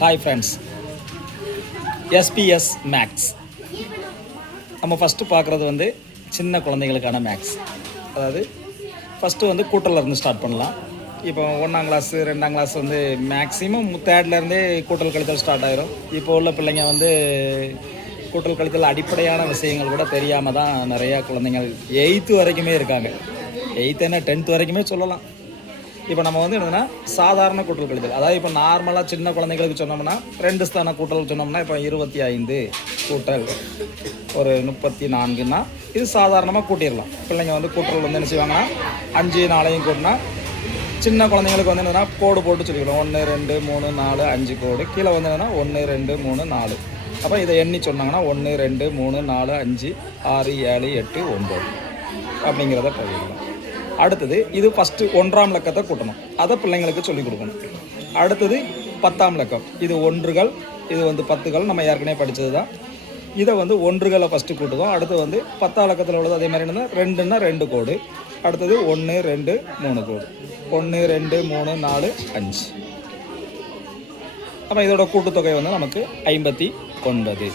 Hi friends, SPS Max. நம்ம first பார்க்குறது வந்து சின்ன குழந்தைங்களுக்கான மேக்ஸ். அதாவது ஃபஸ்ட்டு வந்து கூட்டலிருந்து ஸ்டார்ட் பண்ணலாம். இப்போ 1ஆம் கிளாஸு 2ஆம் கிளாஸ் வந்து மேக்ஸிமம் 3லேருந்தே கூட்டல் கழித்தல் ஸ்டார்ட் ஆகிரும். இப்போ உள்ள பிள்ளைங்க வந்து கூட்டல் கழித்தல் அடிப்படையான விஷயங்கள் கூட தெரியாமல் தான் நிறையா குழந்தைங்கள் 8th வரைக்குமே இருக்காங்க. 8th என்ன 10th வரைக்குமே சொல்லலாம். இப்போ நம்ம வந்து என்னதுன்னா சாதாரண கூட்டல் கழித்தல், அதாவது இப்போ நார்மலாக சின்ன குழந்தைங்களுக்கு சொன்னோம்னா 2 ஸ்தான கூட்டல் சொன்னோம்னா இப்போ 25 கூட்டல் ஒரு 34ன்னா இது சாதாரணமாக கூட்டிடலாம். பிள்ளைங்க வந்து கூட்டல் வந்து என்ன செய்வாங்கன்னா 5 4 கூட்டினா சின்ன குழந்தைங்களுக்கு வந்து என்னதுன்னா கோடு போட்டு சொல்லிக்கலாம். 1 2 3 4 5 கோடு. கீழே வந்து என்னன்னா 1 2 3 4. அப்போ இதை எண்ணி சொன்னாங்கன்னா 1 2 3 4 5 6 7 8 9 அப்படிங்கிறத பதிவிடலாம். அடுத்தது இது ஃபஸ்ட்டு 1ஆம் இலக்கத்தை கூட்டணும், அதை பிள்ளைங்களுக்கு சொல்லிக் கொடுக்கணும். அடுத்தது 10ஆம் இலக்கம், இது ஒன்றுகள், இது வந்து 10கள், நம்ம ஏற்கனவே படித்தது தான். இதை வந்து ஒன்றுகளை ஃபஸ்ட்டு கூட்டுவோம். அடுத்து வந்து 10ஆம் இலக்கத்தில் உள்ளது அதே மாதிரி என்னன்னா 2ன்னா 2 கோடு. அடுத்தது 1 2 3 கோடு. 1 2 3 4 5. அப்போ இதோட கூட்டுத்தொகை வந்து நமக்கு 59.